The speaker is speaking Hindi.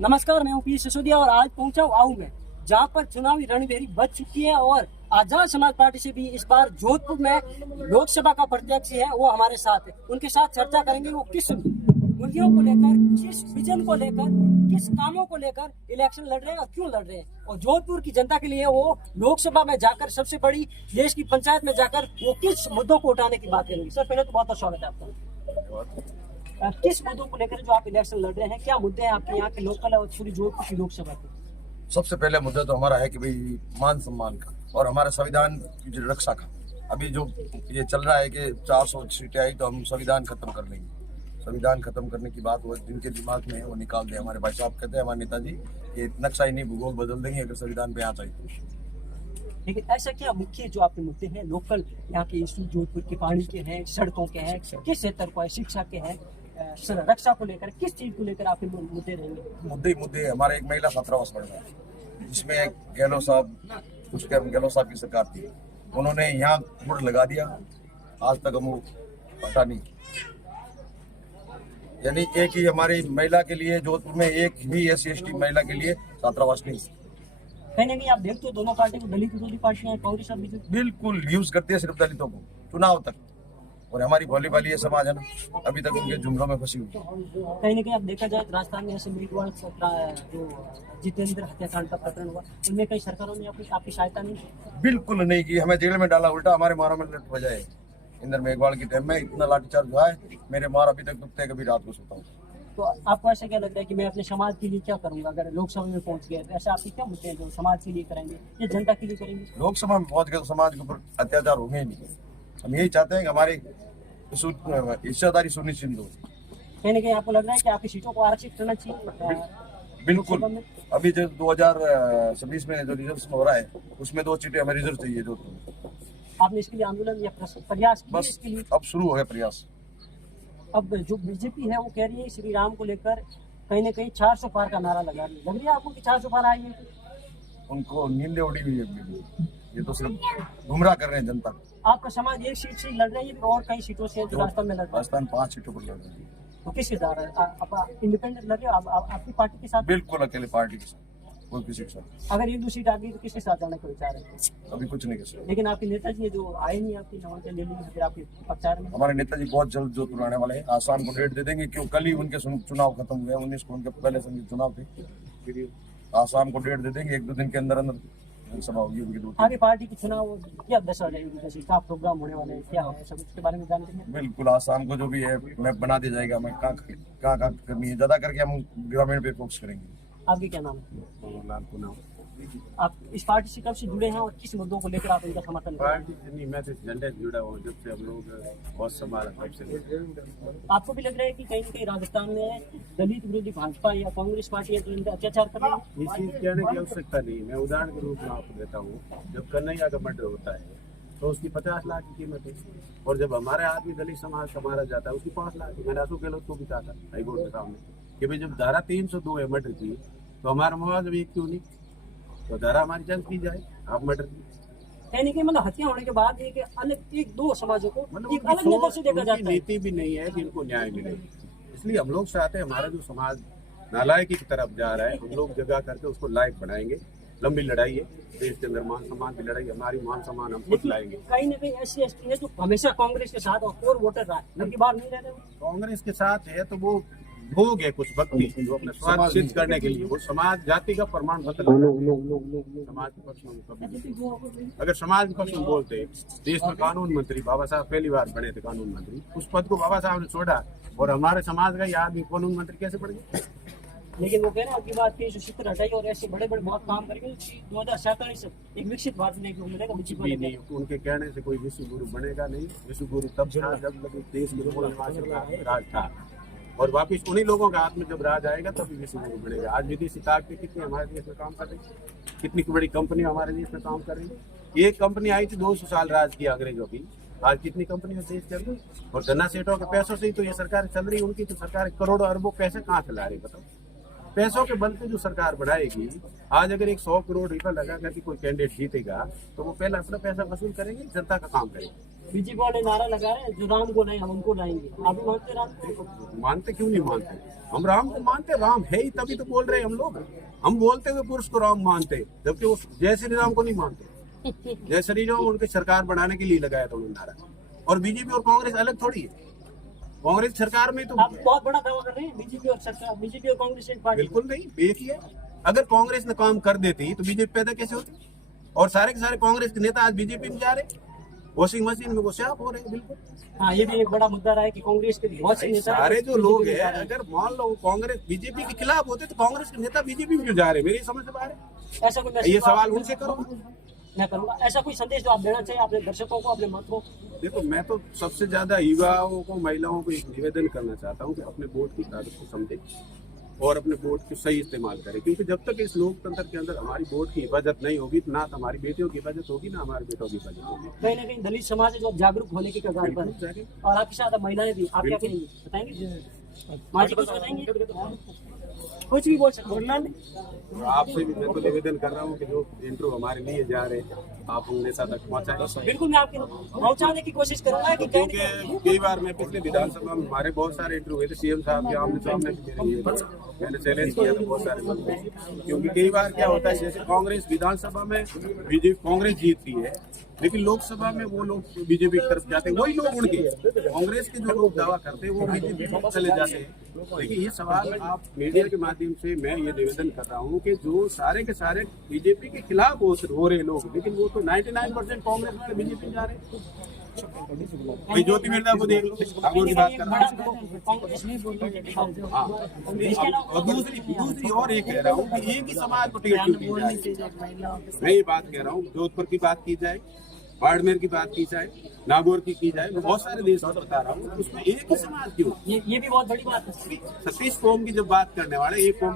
नमस्कार, मैं हूं पी सिसोदिया और आज पहुंचा हूं आऊ में, जहां पर चुनावी रणभेरी बच चुकी है और आजाद समाज पार्टी से भी इस बार जोधपुर में लोकसभा का प्रत्याशी है, वो हमारे साथ है। उनके साथ चर्चा करेंगे वो किस मुद्दों को लेकर, किस विजन को लेकर, किस कामों को लेकर इलेक्शन लड़ रहे हैं और क्यों लड़ रहे हैं, और जोधपुर की जनता के लिए वो लोकसभा में जाकर, सबसे बड़ी देश की पंचायत में जाकर वो किस मुद्दों को उठाने की बात करेंगे। सर, पहले तो बहुत बहुत स्वागत है आपका। किस मुद्दों को लेकर जो आप इलेक्शन लड़ रहे हैं, क्या मुद्दे हैं आपके यहाँ के लोकल और पूरी जोधपुर की लोकसभा के? सबसे पहले मुद्दा तो हमारा है कि भाई मान सम्मान का और हमारे संविधान की जो रक्षा का। अभी जो ये चल रहा है कि 400 सीटें आई तो हम संविधान खत्म कर लेंगे। संविधान खत्म करने की बात वो जिनके दिमाग में है वो निकाल दें। हमारे भाई साहब कहते हैं, हमारे नेताजी, कि नक्शा ही नहीं भूगोल बदल देंगे अगर संविधान पे आ जाए तो। लेकिन ऐसा क्या मुख्य जो आपके मुद्दे हैं लोकल यहाँ के इशू, जोधपुर के पानी के हैं, सड़कों के हैं, किस क्षेत्र को है, शिक्षा के हैं, रक्षा को लेकर, किस चीज को लेकर आपके मुद्दे रहेंगे? मुद्दे हमारे एक महिला छात्रावास बढ़ रहा है, जिसमें गहलोत साहब, उसके गहलोत साहब की सरकार थी, उन्होंने यहाँ मुड़ लगा दिया, आज तक हम पता नहीं। यानी एक ही हमारी महिला के लिए जोधपुर में एक ही SC/ST महिला के लिए छात्रावास नहीं। कहीं ना कहीं आप देखते हो दोनों पार्टी को दलित विरोधी पार्टियां हैं, कांग्रेस और बीजेपी बिल्कुल यूज करती है सिर्फ दलितों को चुनाव तक, और हमारी भोली भाली ये समाज है ना, अभी तक उनके जुमलों में फंसी हुई। कहीं ना कहीं आप देखा जाए तो राजस्थान में ऐसे मेघवाल जो जितेंद्र हत्याकांड का प्रकरण हुआ, उनमें कई सरकारों ने आपकी सहायता नहीं की। बिल्कुल नहीं की, हमें जेल में डाला, उल्टा हमारे मारों में लट बजाए। इंदर मेघवाल की टाइम में इतना लाठीचार्ज हुआ है, मेरे मार अभी तक दुखते हैं, कभी रात को सोता हूँ। तो आपको ऐसा क्या लगता है कि मैं अपने समाज के लिए क्या करूंगा अगर लोकसभा में पहुंच गए? ऐसा आपके क्या मुद्दे हैं जो समाज के लिए करेंगे या जनता के लिए करेंगे? लोकसभा में पहुंच गए तो समाज के ऊपर अत्याचार होंगे ही नहीं। हम यही चाहते हैं कि हमारी हिस्सेदारी सुनिश्चित हो। कहीं ना कहीं आपको लग रहा है कि आपकी सीटों को आरक्षित करना चाहिए? बिल्कुल। अभी जो 2026 में जो रिजर्व हो रहा है उसमें 2 सीटें हमें रिजर्व चाहिए जो। आपने इसके लिए आंदोलन या प्रयास किए बस इसके लिए? अब शुरू हो गया प्रयास। अब जो बीजेपी है वो कह रही है श्री राम को लेकर कहीं ना कहीं 400 पार का नारा लगा रही है। लग रही है आपको कि 400 पार आएगी? उनको नींदें उड़ी हुई है, ये तो सिर्फ गुमराह कर रहे हैं जनता को। आपका समाज एक सीट से लड़ रहा है या और कई सीटों से जो राजस्थान में लड़ रहा है? राजस्थान 5 सीटों पर लड़ रहे हैं। तो किसके जा रहा है? आप इंडिपेंडेंट लड़ रहे हो आपकी पार्टी के साथ? बिल्कुल अकेले पार्टी के साथ, कोई किसी के साथ। अगर 1-2 सीट आ गई तो किसके साथ जाने का विचार है? अभी कुछ नहीं कर सकते। लेकिन आपके नेताजी है जो आए नहीं, आपकी नवाज ले लेंगे फिर आपके प्रचार में? हमारे नेताजी बहुत जल्द जोधपुर आने वाले हैं, आसाम को डेट दे देंगे, क्यों कल ही उनके चुनाव खत्म हुए हैं। 19 को उनके पहले से चुनाव थे, आसाम को डेट दे देंगे, 1-2 दिन के अंदर अंदर सभा होगी उनकी। आगे पार्टी की चुनाव क्या दशा रहेगी, जैसे क्या प्रोग्राम होने वाले हैं, क्या है, सब उसके बारे में जानते हैं? बिल्कुल, आसाम को जो भी है मैप बना दिया जाएगा, हमें कहाँ करनी है, ज्यादा करके हम ग्रामीण पे फोकस करेंगे। आपके क्या नाम है? आप इस पार्टी से कब से जुड़े हैं और किस मुद्दों को लेकर आप इनका समर्थन करते हैं? पार्टी से नहीं, मैं तो झंडे से जुड़ा हूँ जब से हम लोग बहुत संभाला तब से। आपको भी लग रहा है कि कहीं ना कहीं राजस्थान में दलित विरोधी भाजपा या कांग्रेस पार्टी है तो इनका अत्याचार कर रही है? इस चीज कहने की आवश्यकता नहीं। मैं उदाहरण के रूप में आपको देता हूँ, जब कन्हैया का मर्डर होता है तो उसकी 50 लाख की कीमत है, और जब हमारे आदमी दलित समाज का मारा जाता है उसकी 5 लाख। मैंने अशोक गहलोत को भी कहा था हाईकोर्ट के सामने कि भाई जब धारा 302 है मर्डर की तो हमारा मुआवजा भी क्यों नहीं, तो धारा हमारी जंग की जाए, आप मर्डर की। यानी कि मतलब हत्या होने के बाद एक अलग 1-2 समाजों को एक अलग नजर से देखा जाता है। नीति भी नहीं है कि इनको न्याय मिले, इसलिए हम लोग चाहते हैं हमारा जो समाज नालायकी की तरफ जा रहा है, हम लोग जगह करके उसको लायक बनाएंगे। लंबी लड़ाई है देश के अंदर, मान सम्मान की लड़ाई, हमारी मान सम्मान हम खुद लाएंगे। कहीं ना कहीं SC/ST है जो हमेशा कांग्रेस के साथ और कोर वोटर रहा है, घर की बात नहीं रहते। कांग्रेस के साथ है तो वो भोग है कुछ भक्ति जो अपने स्वार्थ सिद्ध करने के लिए, वो समाज जाति का प्रमाण पत्र समाज के पक्ष में कभी। अगर समाज के पक्ष में बोलते, देश में कानून मंत्री बाबा साहब पहली बार बने थे कानून मंत्री, उस पद को बाबा साहब ने छोड़ा और हमारे समाज का ये आदमी कानून मंत्री कैसे बन गया? लेकिन वो कह रहे हैं आपकी बात 370 हटाई और ऐसे बड़े बड़े बहुत काम करके 2047 एक विकसित भारत में मिलेगा। भी नहीं, उनके कहने से कोई विश्व गुरु बनेगा नहीं। विश्व गुरु तब था जब देश में राज था, और वापिस उन्हीं लोगों के हाथ में जब राज आएगा तभी विश्व गुरु बनेगा। आज विदेशी ताकतें कितनी हमारे देश में काम कर रही है, कितनी बड़ी कंपनी हमारे देश में काम कर रही है। एक कंपनी आई थी 200 साल राज किया अंग्रेजों की, आज कितनी कंपनियां देश चल रही, और धन्ना सेठों के पैसों से ही तो ये सरकार चल रही है। उनकी तो सरकार करोड़ों अरबों पैसे कहाँ चला रही, बताओ। पैसों के बल पे जो सरकार बढ़ाएगी, आज अगर 100 करोड़ रुपया लगा करके कोई कैंडिडेट जीतेगा तो वो पहले अपना पैसा वसूल करेंगे, जनता का काम करेंगे। बीजेपी वाले नारा लगा रहे हैं, जो राम को लाए हम उनको लाएंगे। आप भी मानते हैं राम को? मानते क्यों नहीं मानते? हम राम को मानते, राम है ही तभी तो बोल रहे हैं हम लोग। हम बोलते हुए पुरुष को राम मानते, जबकि वो जय श्री राम को नहीं मानते। जय श्री राम उनकी सरकार बनाने के लिए लगाया था उन्होंने नारा। और बीजेपी और कांग्रेस अलग थोड़ी है। कांग्रेस सरकार में तो आप बहुत बड़ा दावा कर रहे हैं बीजेपी और सरकार, बीजेपी और कांग्रेस एक पार्टी। बिल्कुल नहीं, एक ही है। अगर कांग्रेस ने काम कर देती तो बीजेपी पैदा कैसे होती? और सारे के सारे कांग्रेस के नेता आज बीजेपी में जा रहे, वॉशिंग मशीन में वो साफ हो रहे हैं। बिल्कुल हाँ, ये भी एक बड़ा मुद्दा रहा है कि कांग्रेस के बहुत से नेता सारे जो लोग हैं, अगर मान लो कांग्रेस बीजेपी के खिलाफ होते तो कांग्रेस के नेता बीजेपी में क्यों जा रहे? मेरी समझ से बाहर है। ऐसा कोई ये सवाल उनसे करो। मैं करूंगा। ऐसा कोई संदेश जो आप देना चाहिए अपने दर्शकों को, अपने मत को? देखो, मैं तो सबसे ज्यादा युवाओं को, महिलाओं को एक निवेदन करना चाहता हूँ कि अपने वोट की ताकत को समझे और अपने वोट को सही इस्तेमाल करें। क्योंकि जब तक इस लोकतंत्र के अंदर हमारी वोट की हिफाजत नहीं होगी, तो ना हमारी बेटियों की हिफाजत होगी, ना हमारे बेटों की हिफाजत होगी। कहीं ना कहीं दलित समाज है जो अब जागरूक होने की कगार पर है, और आपके साथ अब महिलाएं भी। आप क्या कहेंगे, बताएंगे? माँ जी कुछ बताएंगे? कुछ भी बोल सकते हो। आपसे भी मैं तो निवेदन कर रहा हूँ कि जो इंटरव्यू हमारे लिए जा रहे हैं, आप उनके साथ तक पहुँचाएं। बिल्कुल, मैं आपके पहुंचाने की कोशिश करूंगा कि क्योंकि कई बार मैं पिछले विधानसभा में हमारे बहुत सारे इंटरव्यू हुए थे, सीएम साहब के आमने सामने मैंने चैलेंज किया था बहुत सारे लोगों को। क्योंकि कई बार क्या होता है, जैसे कांग्रेस विधानसभा में बीजेपी कांग्रेस जीतती है, लेकिन लोकसभा में वो लोग बीजेपी की तरफ जाते हैं। वही लोग उड़ के कांग्रेस के जो लोग दावा करते हैं वो बीजेपी में चले जाते हैं। लेकिन ये सवाल आप मीडिया के माध्यम से मैं ये निवेदन कर रहा हूँ कि जो सारे के सारे बीजेपी के खिलाफ हो रहे लोग, लेकिन वो तो 99% कांग्रेस वाले बीजेपी जा रहे हैं। भाई ज्योति मिर्जा को देख लो, ठाकुर की बात कर रहा हूँ। हाँ, और दूसरी और एक कह रहा हूँ कि एक ही समाज को टिकट क्यों दी जाए? मैं ये बात कह रहा हूँ, जोधपुर की बात की जाए, बाड़मेर की बात की जाए, नागौर की जाए, मैं बहुत सारे देश बता रहा हूँ, उसमें एक ही समाज क्यों? ये भी बहुत बड़ी बात है। 36 कौम की जब बात करने वाले एक कौम